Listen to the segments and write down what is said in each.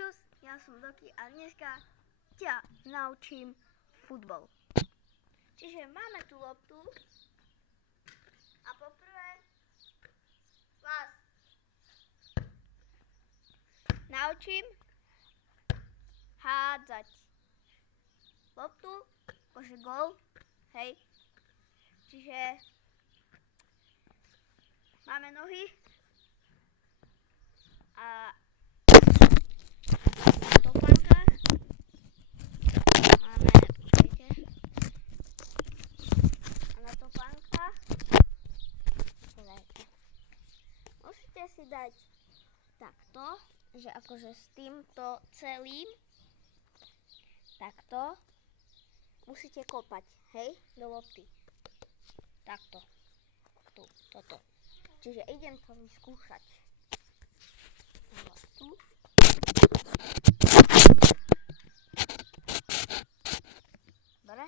Čus, ja som Doky a dneska ťa naučím futbal. Čiže máme tu loptu a poprvé vás naučím hádzať loptu, akože gól, hej. Čiže máme nohy a topánka. Máme, počkajte, a na topánkach musíte si dať takto, že akože s týmto celým takto musíte kopať, hej, do lopty. Takto. Tu, toto. Čiže idem to vyskúšať. Tu. Dobre.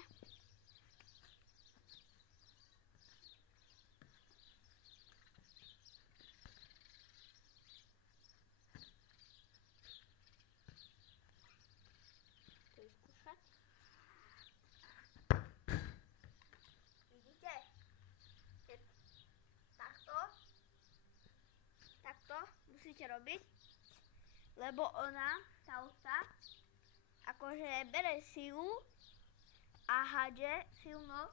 To vyskúšať. Vidíte? Takto musíte robiť, lebo ona, tá lopta, akože bere silu a hádže silno,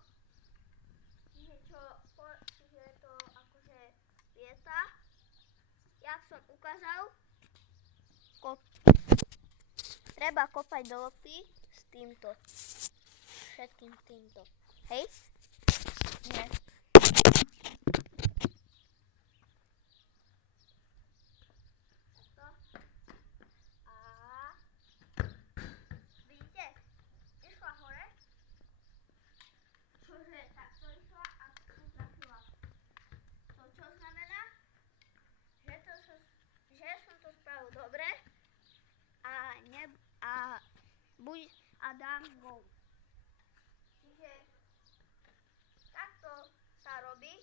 čiže to akože lieta, jak som ukázal, treba kopať do lopty s týmto, všetkým týmto, hej? Nie. Dobre a dám gól. Čiže takto sa robí.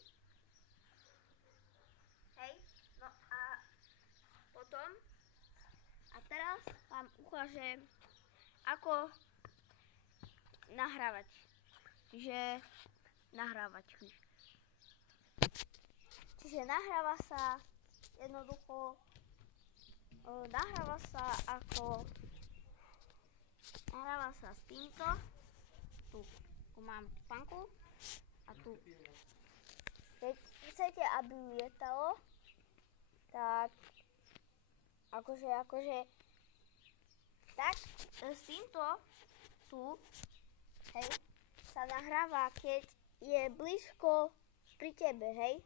Hej, no a potom a teraz vám ukážem, ako nahrávať. Čiže nahráva sa jednoducho. Nahráva sa s týmto. Tu mám topánku a tu. Keď chcete, aby lietalo, tak akože tak s týmto tu, hej, sa nahráva, keď je blízko pri tebe, hej.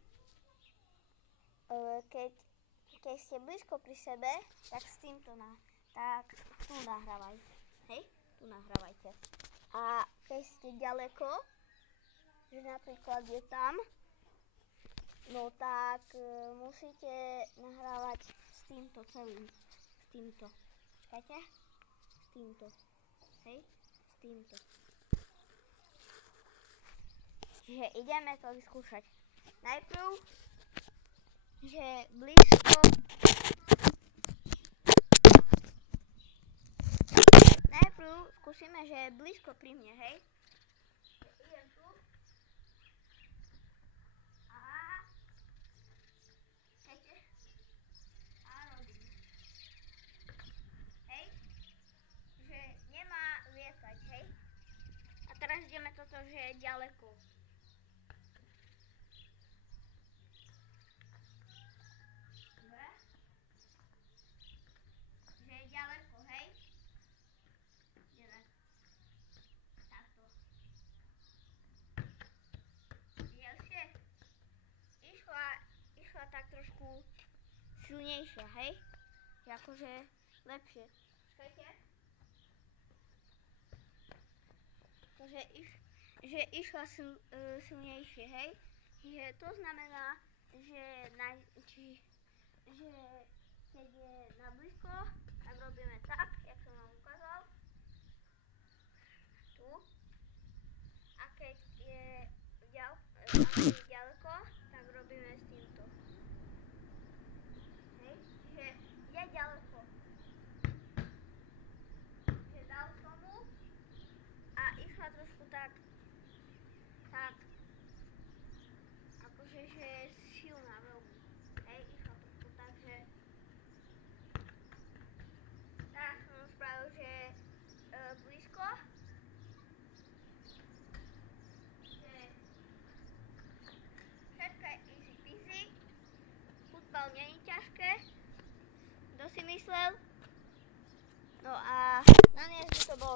Keď ste blízko pri sebe, tak s týmto tak tu nahrávaj. Hej, tu nahrávajte. A keď ste ďaleko, že napríklad je tam, no tak musíte nahrávať s týmto celým. S týmto. Počkajte. S týmto. Hej, s týmto. Čiže ideme to vyskúšať. Najprv že blízko. Najprv skúsime, že je blízko pri mne, hej. Idem tu. A robím. Hej. Že nemá lietať, hej. A teraz ideme toto, že je ďaleko. Tak trošku silnejšia, hej? Akože lepšie. Počkajte. Že išla silnejšie, hej? Čiže to znamená, že keď je na blízko, tak robíme tak, jak som vám ukázal. Tu. A keď je ďaleko, tak robíme s týmto. Hej, čiže je ďaleko.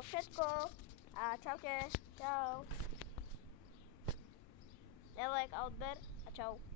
všetko. A čaute. Čau. Delek a odber a čau.